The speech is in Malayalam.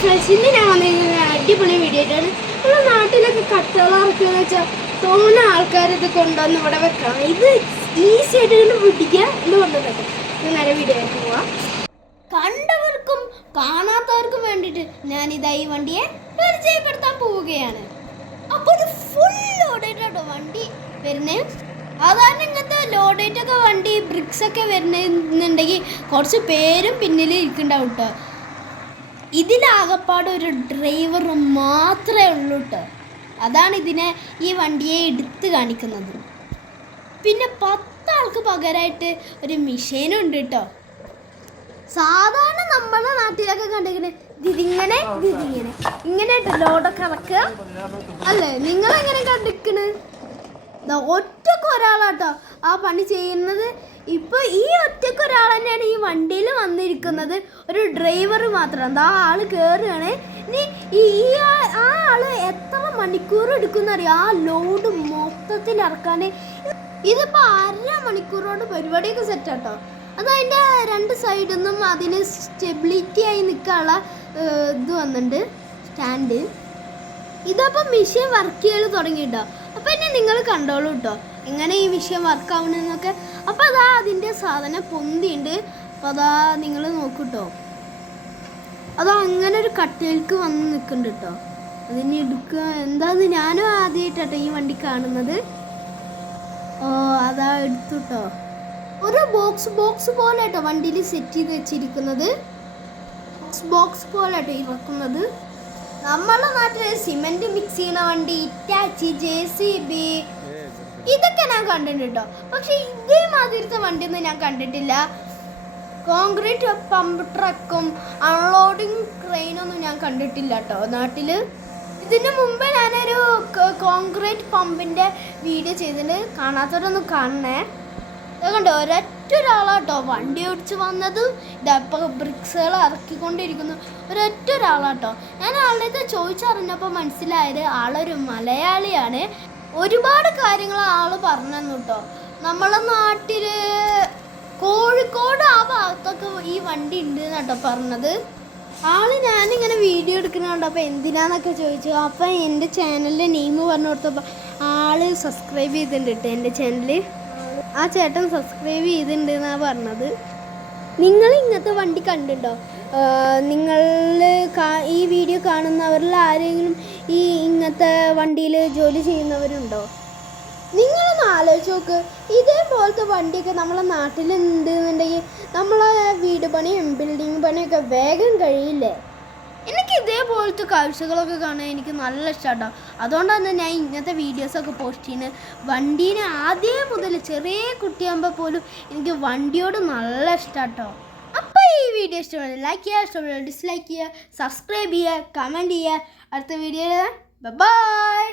ഫ്രണ്ട്സ്, ഇന്ന് ഞാൻ വന്നിരിക്കുന്ന അടിപൊളി വീഡിയോ ആയിട്ടാണ്. നമ്മുടെ നാട്ടിലൊക്കെ കട്ടകളാർക്കെന്ന് വെച്ചാൽ തോന്നുന്ന ആൾക്കാർ ഇത് കൊണ്ടുവന്ന് ഇവിടെ വെക്കാം. ഇത് ഈസി ആയിട്ട് കൊണ്ട് പിടിക്കുക എന്ന് കൊണ്ടുവന്നേക്കാം. നേരെ വീഡിയോ ആയിട്ട് പോവാം. കണ്ടവർക്കും കാണാത്തവർക്കും വേണ്ടിയിട്ട് ഞാനിതാ ഈ വണ്ടിയെ പരിചയപ്പെടുത്താൻ പോവുകയാണ്. അപ്പോൾ ഒരു ഫുൾ ലോഡായിട്ടോ വണ്ടി വരുന്നത്. സാധാരണ ഇങ്ങനത്തെ ലോഡായിട്ടൊക്കെ വണ്ടി ബ്രിക്സ് ഒക്കെ വരുന്നുണ്ടെങ്കിൽ കുറച്ച് പേരും പിന്നിൽ ഇരിക്കുന്നുണ്ടാവും കേട്ടോ. ഇതിലാകപ്പാട് ഒരു ഡ്രൈവർ മാത്രമേ ഉള്ളൂ കേട്ടോ. അതാണ് ഈ വണ്ടിയെ എടുത്ത് കാണിക്കുന്നത്. പിന്നെ 10 ആൾക്ക് പകരമായിട്ട് ഒരു മെഷീനുണ്ട് കേട്ടോ. സാധാരണ നമ്മുടെ നാട്ടിലൊക്കെ കണ്ടിരിക്കുന്നത് ഇതിങ്ങനെ ഇങ്ങനെ ലോഡൊക്കെ ഇറക്കുക അല്ലേ? നിങ്ങളെങ്ങനെ കണ്ടിരിക്കണ്? ഒറ്റക്ക് ഒരാളാട്ടോ ആ പണി ചെയ്യുന്നത്. ഇപ്പോൾ ഈ ഒറ്റക്ക് ഒരാൾ തന്നെയാണ് ഈ വണ്ടിയിൽ വന്നിരിക്കുന്നത്. ഒരു ഡ്രൈവർ മാത്രം. എന്താ ആൾ കയറുകയാണ്. ഇനി ആ ആള് എത്ര മണിക്കൂർ എടുക്കുന്നറിയാം ആ ലോഡ് മൊത്തത്തിൽ ഇറക്കാൻ. ഇതിപ്പോൾ 1/2 മണിക്കൂറോട് പരിപാടിയൊക്കെ സെറ്റാട്ടോ. അതതിൻ്റെ 2 സൈഡിൽ നിന്നും അതിന് സ്റ്റെബിലിറ്റി ആയി നിൽക്കാനുള്ള ഇത് വന്നിട്ടുണ്ട്, സ്റ്റാൻഡ്. ഇതപ്പോൾ മെഷീൻ വർക്ക് ചെയ്ത് തുടങ്ങി കേട്ടോ. അപ്പോൾ ഇനി നിങ്ങൾ കണ്ടോളൂ കേട്ടോ എങ്ങനെ ഈ മെഷീൻ വർക്ക് ആവണമെന്നൊക്കെ. അപ്പോൾ അതാ അതിൻ്റെ സാധനം പൊന്തിയുണ്ട്. അപ്പോൾ അതാ നിങ്ങൾ നോക്കൂട്ടോ. അതോ അങ്ങനെ ഒരു കട്ടയിലേക്ക് വന്ന് നിൽക്കുന്നുണ്ട് കേട്ടോ. അതിന് എടുക്കുക എന്താന്ന് ഞാനും ആദ്യമായിട്ടോ ഈ വണ്ടി കാണുന്നത്. ഓ അതാ എടുത്തു കേട്ടോ. ഒരു ബോക്സ് പോലെ കേട്ടോ വണ്ടിയിൽ സെറ്റ് ചെയ്ത് വെച്ചിരിക്കുന്നത്. ബോക്സ് പോലെ കേട്ടോ ഇറക്കുന്നത്. നമ്മുടെ നാട്ടിൽ സിമെന്റ് മിക്സ് ചെയ്യുന്ന വണ്ടി, ഇറ്റാച്ചി, JCB ഇതൊക്കെ ഞാൻ കണ്ടിട്ടുണ്ട് കേട്ടോ. പക്ഷെ ഇതേമാതിരത്തെ വണ്ടിയൊന്നും ഞാൻ കണ്ടിട്ടില്ല. കോൺക്രീറ്റ് പമ്പ് ട്രക്കും അൺലോഡിങ് ക്രെയിനൊന്നും ഞാൻ കണ്ടിട്ടില്ല കേട്ടോ നാട്ടിൽ. ഇതിന് മുമ്പ് ഞാനൊരു കോൺക്രീറ്റ് പമ്പിൻ്റെ വീഡിയോ ചെയ്തിട്ട് കാണാത്തവരൊന്നും കാണണേ. അതുകൊണ്ട് ഒരൊറ്റ ഒരാളാട്ടോ വണ്ടി ഓടിച്ച് വന്നത്. ഇതപ്പോൾ ബ്രിക്സുകൾ ഇറക്കിക്കൊണ്ടിരിക്കുന്നു. ഒരൊറ്റ ഒരാളാട്ടോ. ഞാൻ ആളുടെ ചോദിച്ചറിഞ്ഞപ്പോൾ മനസ്സിലായത് ആളൊരു മലയാളിയാണ്. ഒരുപാട് കാര്യങ്ങൾ ആൾ പറഞ്ഞു തന്നു കേട്ടോ. നമ്മളെ നാട്ടിൽ കോഴിക്കോട് ആ ഭാഗത്തൊക്കെ ഈ വണ്ടി ഉണ്ട് എന്നാട്ടോ പറഞ്ഞത് ആള്. ഞാനിങ്ങനെ വീഡിയോ എടുക്കുന്നുണ്ട്. അപ്പോൾ എന്തിനാന്നൊക്കെ ചോദിച്ചു. അപ്പം എൻ്റെ ചാനലിൻ്റെ നെയിം പറഞ്ഞു കൊടുത്തപ്പോൾ ആള് സബ്സ്ക്രൈബ് ചെയ്തിട്ടുണ്ട് കേട്ടോ എൻ്റെ ചാനൽ. ആ ചേട്ടൻ സബ്സ്ക്രൈബ് ചെയ്തിട്ടുണ്ട് എന്നാണ് പറഞ്ഞത്. നിങ്ങൾ ഇങ്ങനത്തെ വണ്ടി കണ്ടിട്ടുണ്ടോ? നിങ്ങൾ ഈ വീഡിയോ കാണുന്നവരിൽ ആരെങ്കിലും ഇങ്ങനത്തെ വണ്ടിയിൽ ജോലി ചെയ്യുന്നവരുണ്ടോ? നിങ്ങളൊന്ന് ആലോചിച്ച് നോക്ക്. ഇതേപോലത്തെ വണ്ടിയൊക്കെ നമ്മളെ നാട്ടിലുണ്ട് എന്നുണ്ടെങ്കിൽ നമ്മളെ വീട് പണിയും ബിൽഡിങ് പണിയൊക്കെ വേഗം കഴിയില്ലേ? എനിക്ക് ഇതേപോലത്തെ കാഴ്ചകളൊക്കെ കാണാൻ എനിക്ക് നല്ല ഇഷ്ടമാട്ടോ. അതുകൊണ്ടാണ് ഞാൻ ഇങ്ങനത്തെ വീഡിയോസൊക്കെ പോസ്റ്റ് ചെയ്യുന്നത്. വണ്ടീനെ ആദ്യം മുതൽ ചെറിയ കുട്ടിയാകുമ്പോൾ പോലും എനിക്ക് വണ്ടിയോട് നല്ല ഇഷ്ടമാട്ടോ. അപ്പോൾ ഈ വീഡിയോ ഇഷ്ടമാണ് ലൈക്ക് ചെയ്യുക, ഇഷ്ടപ്പെടുക ഡിസ്ലൈക്ക് ചെയ്യുക, സബ്സ്ക്രൈബ് ചെയ്യുക, കമൻറ്റ് ചെയ്യുക. അടുത്ത വീഡിയോയിൽ ബൈ.